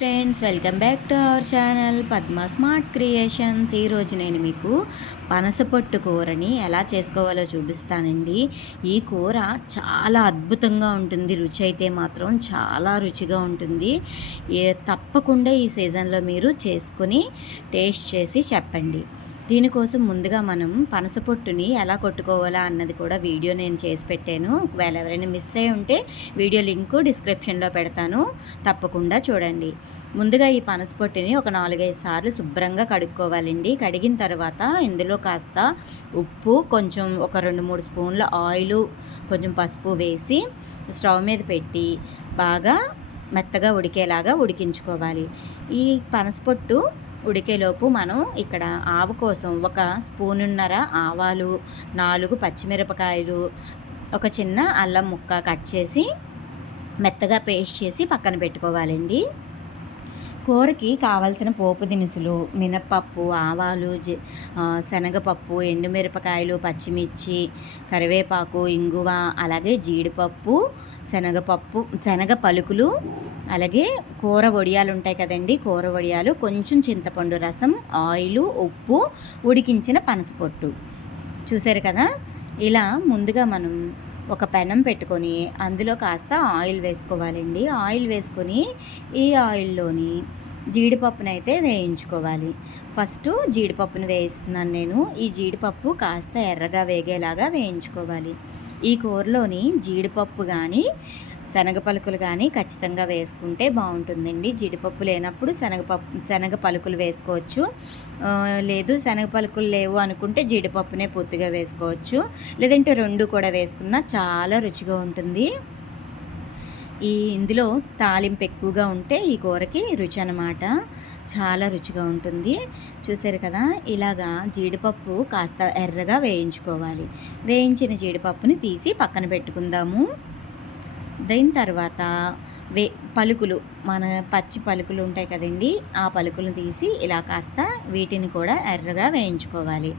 Friends, welcome back to our channel Padma smart creations. ఈరోజు నేను మీకు పనసపొట్టు కూరని ఎలా చేసుకోవాలో చూపిస్తానండి. ఈ కూర చాలా అద్భుతంగా ఉంటుంది. రుచి అయితే మాత్రం చాలా రుచిగా ఉంటుంది. తప్పకుండా ఈ సీజన్లో మీరు చేసుకొని టేస్ట్ చేసి చెప్పండి. దీనికోసం ముందుగా మనం పనసపొట్టుని ఎలా కొట్టుకోవాలా అన్నది కూడా వీడియో నేను చేసి పెట్టాను. ఒకవేళ ఎవరైనా మిస్ అయి ఉంటే వీడియో లింకు డిస్క్రిప్షన్లో పెడతాను, తప్పకుండా చూడండి. ముందుగా ఈ పనసపొట్టుని ఒక 4-5 సార్లు శుభ్రంగా కడుక్కోవాలండి. కడిగిన తర్వాత ఇందులో కాస్త ఉప్పు, కొంచెం ఒక 2-3 స్పూన్ల ఆయిలు, కొంచెం పసుపు వేసి స్టవ్ మీద పెట్టి బాగా మెత్తగా ఉడికేలాగా ఉడికించుకోవాలి. ఈ పనసపొట్టు ఉడికేలోపు మనం ఇక్కడ ఆవు కోసం 1 స్పూనున్నర ఆవాలు, 4 పచ్చిమిరపకాయలు, ఒక చిన్న అల్లం ముక్క కట్ చేసి మెత్తగా పేస్ట్ చేసి పక్కన పెట్టుకోవాలండి. కూరకి కావాల్సిన పోపు దినుసులు మినప్పప్పు, ఆవాలు, శనగపప్పు, ఎండుమిరపకాయలు, పచ్చిమిర్చి, కరివేపాకు, ఇంగువ, అలాగే జీడిపప్పు, శనగ పలుకులు, అలాగే కూర వడియాలు ఉంటాయి కదండి, కూర వడియాలు, కొంచెం చింతపండు రసం, ఆయిలు, ఉప్పు, ఉడికించిన పనసపొట్టు. చూసారు కదా. ఇలా ముందుగా మనం ఒక పెనం పెట్టుకొని అందులో కాస్త ఆయిల్ వేసుకోవాలండి. ఆయిల్ వేసుకొని ఈ ఆయిల్లోని జీడిపప్పునైతే వేయించుకోవాలి. ఫస్ట్ జీడిపప్పును వేస్తున్నాను నేను. ఈ జీడిపప్పు కాస్త ఎర్రగా వేగేలాగా వేయించుకోవాలి. ఈ కూరలోని జీడిపప్పు కానీ శనగ పలుకులు కానీ ఖచ్చితంగా వేసుకుంటే బాగుంటుందండి. జీడిపప్పు లేనప్పుడు శనగ పలుకులు వేసుకోవచ్చు. లేదు శనగ పలుకులు లేవు అనుకుంటే జీడిపప్పునే పూర్తిగా వేసుకోవచ్చు. లేదంటే 2 కూడా వేసుకున్నా చాలా రుచిగా ఉంటుంది. ఇందులో తాలింపు ఎక్కువగా ఉంటే ఈ కూరకి రుచి అన్నమాట, చాలా రుచిగా ఉంటుంది. చూసారు కదా. ఇలాగా జీడిపప్పు కాస్త ఎర్రగా వేయించుకోవాలి. వేయించిన జీడిపప్పుని తీసి పక్కన పెట్టుకుందాము. దీని తర్వాత పలుకులు, మన పచ్చి పలుకులు ఉంటాయి కదండి, ఆ పలుకులను తీసి ఇలా కాస్త వీటిని కూడా ఎర్రగా వేయించుకోవాలి.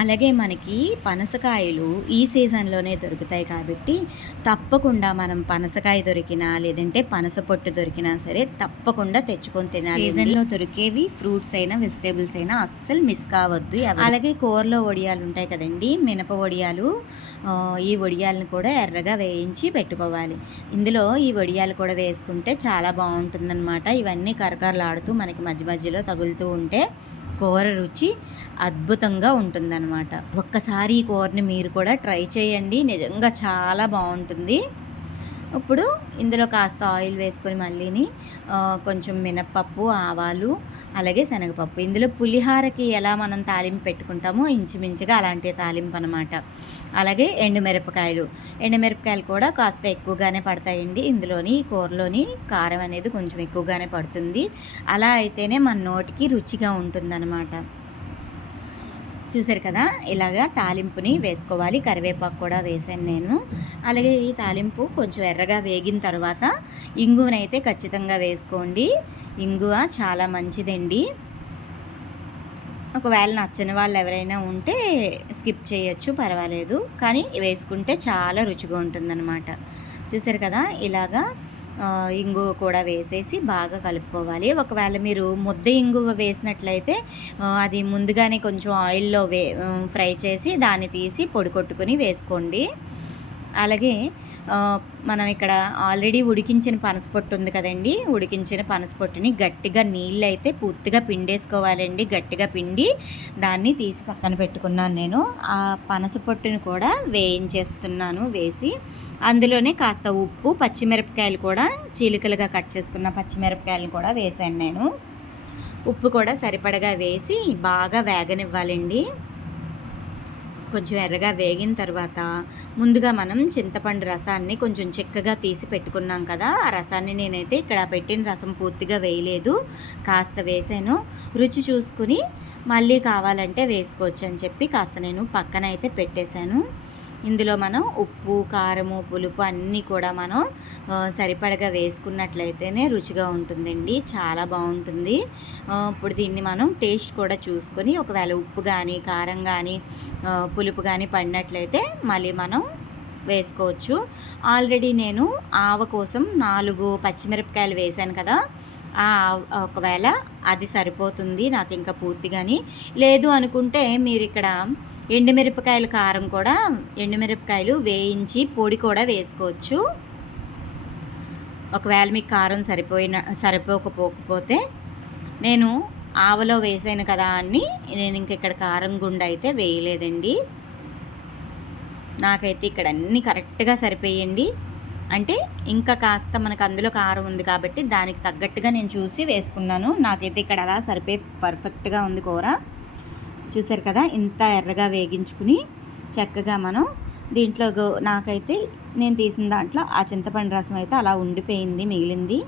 అలాగే మనకి పనసకాయలు ఈ సీజన్లోనే దొరుకుతాయి కాబట్టి తప్పకుండా మనం పనసకాయ దొరికినా లేదంటే పనస పొట్టు దొరికినా సరే తప్పకుండా తెచ్చుకొని తినాలి. సీజన్లో దొరికేవి ఫ్రూట్స్ అయినా వెజిటేబుల్స్ అయినా అస్సలు మిస్ కావద్దు. అలాగే కూరలో వడియాలు ఉంటాయి కదండి, మినప వడియాలు, ఈ వడియాలను కూడా ఎర్రగా వేయించి పెట్టుకోవాలి. ఇందులో ఈ వడియాలు కూడా వేసుకుంటే చాలా బాగుంటుందన్నమాట. ఇవన్నీ కరకరలాడుతూ మనకి మధ్య మధ్యలో తగులుతూ ఉంటే కూర రుచి అద్భుతంగా ఉంటుందన్నమాట. ఒక్కసారి ఈ కూరని మీరు కూడా ట్రై చేయండి, నిజంగా చాలా బాగుంటుంది. ఇప్పుడు ఇందులో కాస్త ఆయిల్ వేసుకొని మళ్ళీని కొంచెం మినప్పప్పు, ఆవాలు, అలాగే శనగపప్పు. ఇందులో పులిహారకి ఎలా మనం తాలింపు పెట్టుకుంటామో ఇంచుమించుగా అలాంటి తాలింపు అనమాట. అలాగే ఎండుమిరపకాయలు కూడా కాస్త ఎక్కువగానే పడతాయండి. ఇందులోని కూరలోని కారం అనేది కొంచెం ఎక్కువగానే పడుతుంది. అలా అయితేనే మన నోటికి రుచిగా ఉంటుందన్నమాట. చూసారు కదా. ఇలాగా తాలింపుని వేసుకోవాలి. కరివేపాకు కూడా వేసాను నేను. అలాగే ఈ తాలింపు కొంచెం ఎర్రగా వేగిన తర్వాత ఇంగువనైతే ఖచ్చితంగా వేసుకోండి. ఇంగువ చాలా మంచిదండి. ఒకవేళ నచ్చని వాళ్ళు ఎవరైనా ఉంటే స్కిప్ చేయొచ్చు, పర్వాలేదు, కానీ వేసుకుంటే చాలా రుచిగా ఉంటుందన్నమాట. చూసారు కదా. ఇలాగా ఇంగువ కూడా వేసేసి బాగా కలుపుకోవాలి. ఒకవేళ మీరు ముద్ద ఇంగువ వేసినట్లయితే అది ముందుగానే కొంచెం ఆయిల్లో ఫ్రై చేసి దాన్ని తీసి పొడి కొట్టుకొని వేసుకోండి. అలాగే మనం ఇక్కడ ఆల్రెడీ ఉడికించిన పనసపొట్టు ఉంది కదండి, ఉడికించిన పనసపొట్టుని గట్టిగా నీళ్ళు అయితే పూర్తిగా పిండేసుకోవాలండి. గట్టిగా పిండి దాన్ని తీసి పక్కన పెట్టుకున్నాను నేను. ఆ పనసపొట్టుని కూడా వేయించేస్తున్నాను. వేసి అందులోనే కాస్త ఉప్పు, పచ్చిమిరపకాయలు కూడా చీలికలుగా కట్ చేసుకున్న పచ్చిమిరపకాయలు కూడా వేసాను నేను. ఉప్పు కూడా సరిపడగా వేసి బాగా వేగనివ్వాలండి. కొంచెం ఎర్రగా వేగిన తర్వాత ముందుగా మనం చింతపండు రసాన్ని కొంచెం చిక్కగా తీసి పెట్టుకున్నాం కదా, ఆ రసాన్ని నేనైతే ఇక్కడ పెట్టిన రసం పూర్తిగా వేయలేదు, కాస్త వేసాను. రుచి చూసుకుని మళ్ళీ కావాలంటే వేసుకోవచ్చు అని చెప్పి కాస్త నేను పక్కన అయితే పెట్టేశాను. ఇందులో మనం ఉప్పు, కారము, పులుపు అన్నీ కూడా మనం సరిపడగా వేసుకున్నట్లయితేనే రుచిగా ఉంటుందండి, చాలా బాగుంటుంది. ఇప్పుడు దీన్ని మనం టేస్ట్ కూడా చూసుకొని ఒకవేళ ఉప్పు కానీ కారం కానీ పులుపు కానీ పడినట్లయితే మళ్ళీ మనం వేసుకోవచ్చు. ఆల్రెడీ నేను ఆవ కోసం 4 పచ్చిమిరపకాయలు వేసాను కదా, ఒకవేళ అది సరిపోతుంది నాకు ఇంకా పూర్తిగాని, లేదు అనుకుంటే మీరు ఇక్కడ ఎండుమిరపకాయల కారం కూడా, ఎండుమిరపకాయలు వేయించి పొడి కూడా వేసుకోవచ్చు. ఒకవేళ మీకు కారం సరిపోకపోతే నేను ఆవలో వేసాను కదా అని నేను ఇంక ఇక్కడ కారం గుండె అయితే వేయలేదండి. నాకైతే ఇక్కడ అన్నీ కరెక్ట్గా సరిపోయండి. అంటే ఇంకా కాస్త మనకు అందులో కారం ఉంది కాబట్టి దానికి తగ్గట్టుగా నేను చూసి వేసుకున్నాను. నాకైతే ఇక్కడ అలా పర్ఫెక్ట్గా ఉంది కూర. చూసారు కదా, ఇంత ఎర్రగా వేగించుకుని చక్కగా మనం దీంట్లో నాకైతే నేను తీసిన దాంట్లో ఆ చింతపండు రసం అయితే అలా ఉండిపోయింది, మిగిలింది.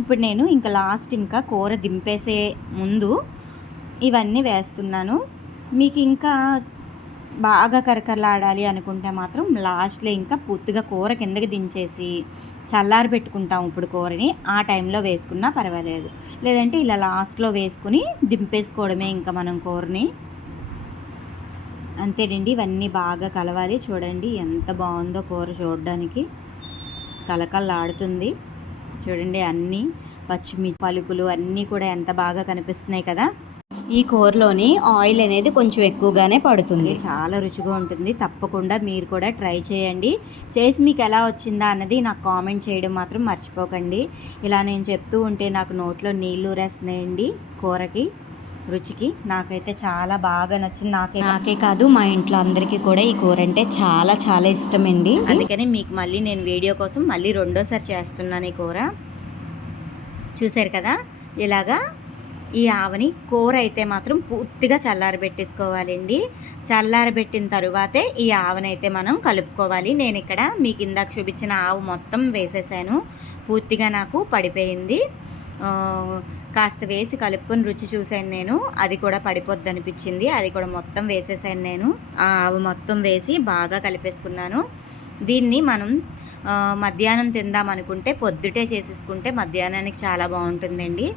ఇప్పుడు నేను ఇంకా లాస్ట్ ఇంకా కూర దింపేసే ముందు ఇవన్నీ వేస్తున్నాను. మీకు ఇంకా బాగా కరకరలాడాలి అనుకుంటే మాత్రం లాస్ట్లో ఇంకా పూర్తిగా కూర కిందకి దించేసి చల్లారి పెట్టుకుంటాం ఇప్పుడు కూరని, ఆ టైంలో వేసుకున్నా పర్వాలేదు. లేదంటే ఇలా లాస్ట్లో వేసుకుని దింపేసుకోవడమే ఇంకా మనం కూరని. అంతేనండి, ఇవన్నీ బాగా కలవాలి. చూడండి ఎంత బాగుందో కూర, చూడడానికి కలకల్లాడుతుంది. చూడండి అన్నీ పలుకులు అన్నీ కూడా ఎంత బాగా కనిపిస్తున్నాయి కదా. ఈ కూరలోని ఆయిల్ అనేది కొంచెం ఎక్కువగానే పడుతుంది, చాలా రుచిగా ఉంటుంది. తప్పకుండా మీరు కూడా ట్రై చేయండి. చేసి మీకు ఎలా వచ్చిందా అన్నది నాకు కామెంట్ చేయడం మాత్రం మర్చిపోకండి. ఇలా నేను చెప్తూ ఉంటే నాకు నోట్లో నీళ్ళు ఊరేస్తున్నాయండి కూరకి, రుచికి. నాకైతే చాలా బాగా నచ్చింది. నాకే కాదు మా ఇంట్లో అందరికీ కూడా ఈ కూర అంటే చాలా చాలా ఇష్టం అండి. అందుకని మీకు మళ్ళీ నేను వీడియో కోసం మళ్ళీ రెండోసారి చేస్తున్నాను ఈ కూర. చూసారు కదా, ఇలాగా ఈ ఆవని కూర అయితే మాత్రం పూర్తిగా చల్లారబెట్టేసుకోవాలండి. చల్లారబెట్టిన తరువాతే ఈ ఆవనైతే మనం కలుపుకోవాలి. నేను ఇక్కడ మీకు ఇందాక చూపించిన ఆవు మొత్తం వేసేసాను, పూర్తిగా నాకు పడిపోయింది. కాస్త వేసి కలుపుకొని రుచి చూశాను నేను, అది కూడా పడిపోద్ది అనిపించింది. అది కూడా మొత్తం వేసేసాను నేను. ఆవు మొత్తం వేసి బాగా కలిపేసుకున్నాను. దీన్ని మనం మధ్యాహ్నం తిందాం అనుకుంటే పొద్దుటే చేసేసుకుంటే మధ్యాహ్నానికి చాలా బాగుంటుందండి.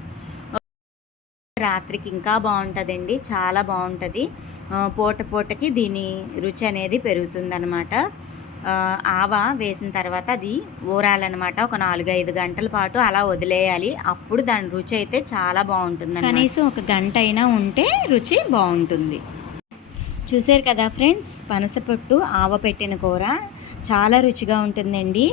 రాత్రికి ఇంకా బాగుంటుందండి, చాలా బాగుంటుంది. పూటకి దీని రుచి అనేది పెరుగుతుందన్నమాట. ఆవ వేసిన తర్వాత అది ఊరాలన్నమాట. ఒక 4-5 గంటల పాటు అలా వదిలేయాలి. అప్పుడు దాని రుచి అయితే చాలా బాగుంటుంది. కనీసం ఒక గంట అయినా ఉంటే రుచి బాగుంటుంది. చూసారు కదా ఫ్రెండ్స్, పనసపొట్టు ఆవ పెట్టిన కూర చాలా రుచిగా ఉంటుందండి.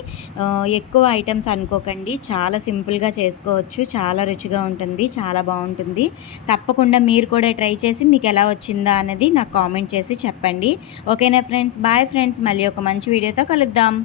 ఎక్కువ ఐటమ్స్ అనుకోకండి, చాలా సింపుల్గా చేసుకోవచ్చు. చాలా రుచిగా ఉంటుంది, చాలా బాగుంటుంది. తప్పకుండా మీరు కూడా ట్రై చేసి మీకు ఎలా వచ్చిందా అన్నది నాకు కామెంట్ చేసి చెప్పండి. ఓకేనా ఫ్రెండ్స్, బాయ్ ఫ్రెండ్స్, మళ్ళీ ఒక మంచి వీడియోతో కలుద్దాం.